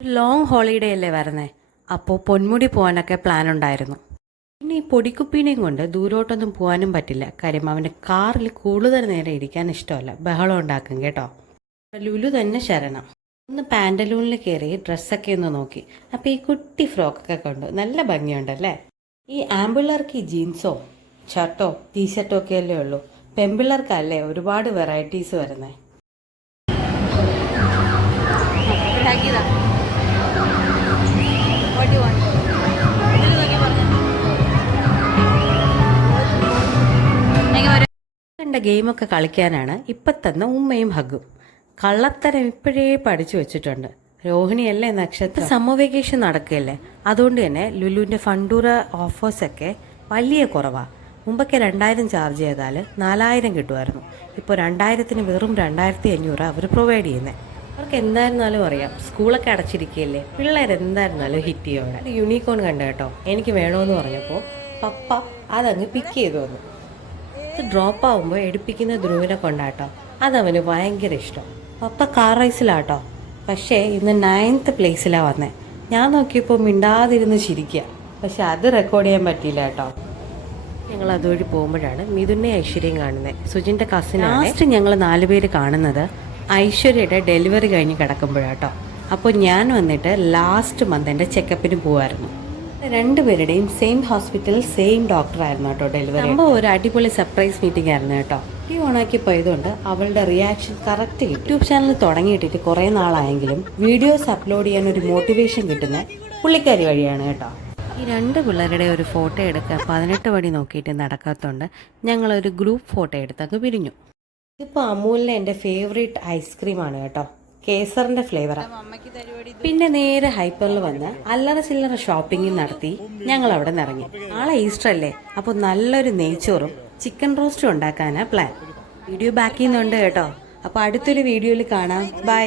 Long holiday അല്ലേ വരുന്നേ, അപ്പോൾ പൊന്മുടി പോകാനൊക്കെ പ്ലാൻ ഉണ്ടായിരുന്നു. പിന്നെ ഈ പൊടിക്കുപ്പീനെയും കൊണ്ട് ദൂരോട്ടൊന്നും പോകാനും പറ്റില്ല. കാര്യം അവന് കാറിൽ കൂടുതൽ നേരം ഇരിക്കാൻ ഇഷ്ടമല്ല, ബഹളം ഉണ്ടാക്കും കേട്ടോ. ലുലു തന്നെ ശരണം. ഒന്ന് പാൻറ്റലൂണിൽ കയറി ഡ്രസ്സൊക്കെ ഒന്ന് നോക്കി. അപ്പോൾ ഈ കുട്ടി ഫ്രോക്കൊക്കെ കണ്ടു, നല്ല ഭംഗിയുണ്ടല്ലേ. ഈ ആമ്പിള്ളേർക്ക് ഈ ജീൻസോ ഷർട്ടോ ടീഷർട്ടോ ഒക്കെ അല്ലേ ഉള്ളൂ, പെൺപിള്ളേർക്കല്ലേ ഒരുപാട് വെറൈറ്റീസ് വരുന്നത്. കണ്ട ഗെയിമൊക്കെ കളിക്കാനാണ് ഇപ്പം തന്നെ ഉമ്മയും ഹഗ്ഗും. കള്ളത്തരം ഇപ്പോഴേ പഠിച്ചു വെച്ചിട്ടുണ്ട്. രോഹിണിയല്ലേ നക്ഷത്രം. സമ്മർ വെക്കേഷൻ നടക്കുകയല്ലേ, അതുകൊണ്ട് തന്നെ ലുലുവിൻ്റെ ഫണ്ടൂറ ഓഫേഴ്സൊക്കെ വലിയ കുറവാണ്. മുമ്പൊക്കെ 2000 ചാർജ് ചെയ്താൽ 4000 കിട്ടുമായിരുന്നു. ഇപ്പോൾ 2000-ന് വെറും 2500 അവർ പ്രൊവൈഡ് ചെയ്യുന്നത്. അവർക്ക് എന്തായിരുന്നാലും അറിയാം, സ്കൂളൊക്കെ അടച്ചിരിക്കുകയല്ലേ, പിള്ളേരെന്തായിരുന്നാലും ഹിറ്റ് ചെയ്യോടെ. യൂണിക്കോൺ കണ്ടു കേട്ടോ, എനിക്ക് വേണമെന്ന് പറഞ്ഞപ്പോൾ പപ്പ അതങ്ങ് പിക്ക് ചെയ്തു വന്നു. ഇത് ഡ്രോപ്പ് ആവുമ്പോൾ എടുപ്പിക്കുന്ന ധ്രുവിനെ കൊണ്ടാട്ടോ, അതവന് ഭയങ്കര ഇഷ്ടം. പപ്പ കാർ റേസിലാട്ടോ, പക്ഷേ ഇന്ന് 9th പ്ലേസിലാണ് വന്നത്. ഞാൻ നോക്കിയപ്പോൾ മിണ്ടാതിരുന്ന് ചിരിക്കുക, പക്ഷെ അത് റെക്കോർഡ് ചെയ്യാൻ പറ്റിയില്ല കേട്ടോ. ഞങ്ങൾ അതുവഴി പോകുമ്പോഴാണ് മിഥുനെ ഐശ്വര്യയും കാണുന്നത്, സുജിൻ്റെ കസിനാണ്. ലാസ്റ്റ് ഞങ്ങൾ 4 പേര് കാണുന്നത് ഐശ്വര്യയുടെ ഡെലിവറി കഴിഞ്ഞ് കിടക്കുമ്പോഴാട്ടോ. അപ്പോൾ ഞാൻ വന്നിട്ട് ലാസ്റ്റ് മന്ത് എൻ്റെ ചെക്കപ്പിന് പോകുമായിരുന്നു. 2 പേരുടെയും സെയിം ഹോസ്പിറ്റൽ സെയിം ഡോക്ടറായിരുന്നു കേട്ടോ ഡെലിവറി. അപ്പോൾ ഒരു അടിപൊളി സർപ്രൈസ് മീറ്റിംഗ് ആയിരുന്നു കേട്ടോ. ടി ഓണാക്കി പോയതുകൊണ്ട് അവളുടെ റിയാക്ഷൻ കറക്റ്റ്. യൂട്യൂബ് ചാനൽ തുടങ്ങിയിട്ടിട്ട് കുറേ നാളായെങ്കിലും വീഡിയോസ് അപ്ലോഡ് ചെയ്യാൻ ഒരു മോട്ടിവേഷൻ കിട്ടുന്ന പുള്ളിക്കാരി വഴിയാണ് കേട്ടോ. ഈ 2 പിള്ളേരുടെ ഒരു ഫോട്ടോ എടുക്കാൻ 18 പടി നോക്കിയിട്ട് നടക്കാത്തതുകൊണ്ട് ഞങ്ങളൊരു ഗ്രൂപ്പ് ഫോട്ടോ എടുത്തങ്ങ് പിരിഞ്ഞു. ഇതിപ്പോൾ അമൂലിൻ്റെ എൻ്റെ ഫേവറേറ്റ് ഐസ്ക്രീമാണ് കേട്ടോ, കേസറിൻ്റെ ഫ്ലേവറാണ്. പിന്നെ നേരെ ഹൈപ്പറിൽ വന്ന് അല്ലറ ചില്ലറ ഷോപ്പിംഗ് നടത്തി ഞങ്ങൾ അവിടെ നിന്ന് ഇറങ്ങി. നാളെ ഈസ്റ്റർ അല്ലേ, അപ്പോൾ നല്ലൊരു നെയ്ച്ചോറും ചിക്കൻ റോസ്റ്റും ഉണ്ടാക്കാനാണ് പ്ലാൻ. വീഡിയോ ബാക്ക് ചെയ്യുന്നുണ്ട് കേട്ടോ. അപ്പോൾ അടുത്തൊരു വീഡിയോയിൽ കാണാം. ബൈ.